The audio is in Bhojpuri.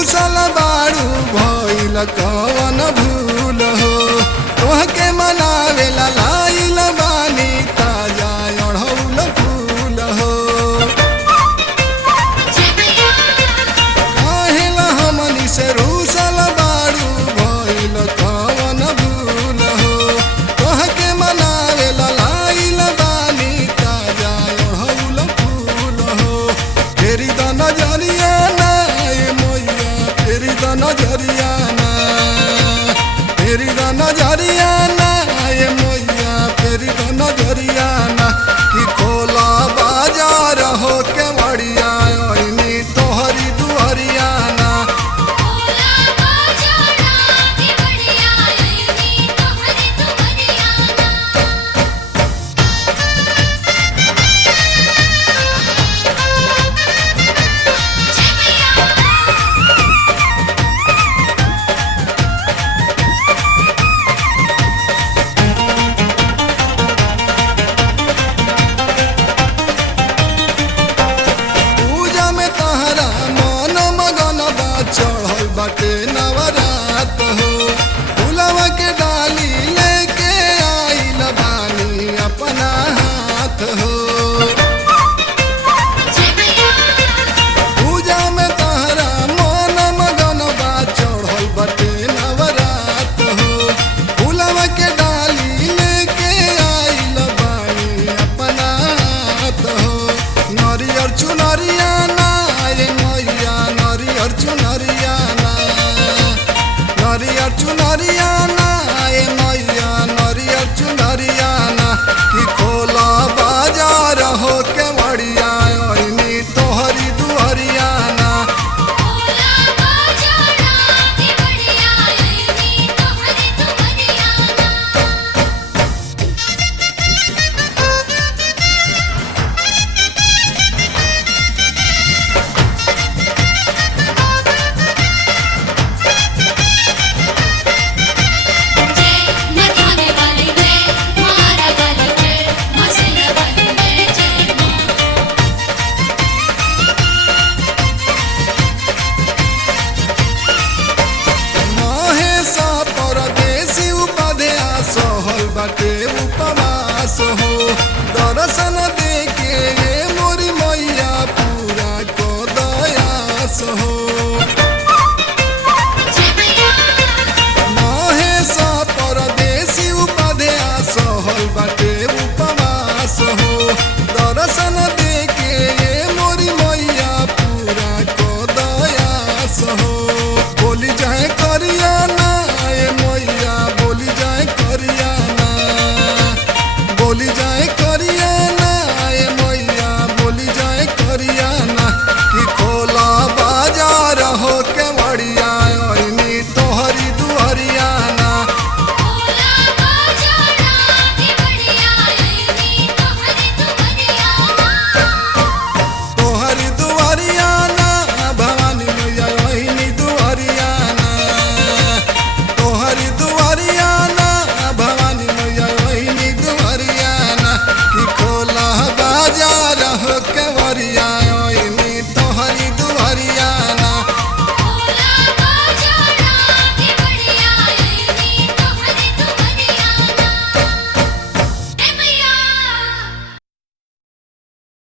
रूसल बाड़ू भइल कवन भूल हो तोहके मनावेला लाइल बानी ताजा अढ़ौल फूल हो काहेला हमनी से रूसल बाड़ू भइल कवन भूल हो तोहके मनावेला लाइल बानी ताजा अढ़ौल फूल हो फेरी द नजरिया ना ए मोइया फेरी द नजरिया ना फेरी द नजरिया ना ए मोइया फेरी द नजरिया ना कि खोला बाजार हो के बढ़िया ओइनी तोहरी दुहरिया ना पूजा में तहरा मन मगन बा चढ़ल बाटे नवरात हो फुलवा के डाली लेके आइल बानी अपना हाथ हो पूजा में तहरा मन मगन बा चढ़ल बाटे नवरात हो फुलवा के डाली लेके आइल बानी अपना हाथ हो नरियर चुनरिया ना ए मैया नरियर चुनरिया ना नरियर चुनरिया ना ए मैया नरियर चुनरिया ना कि खोला बाजार हो के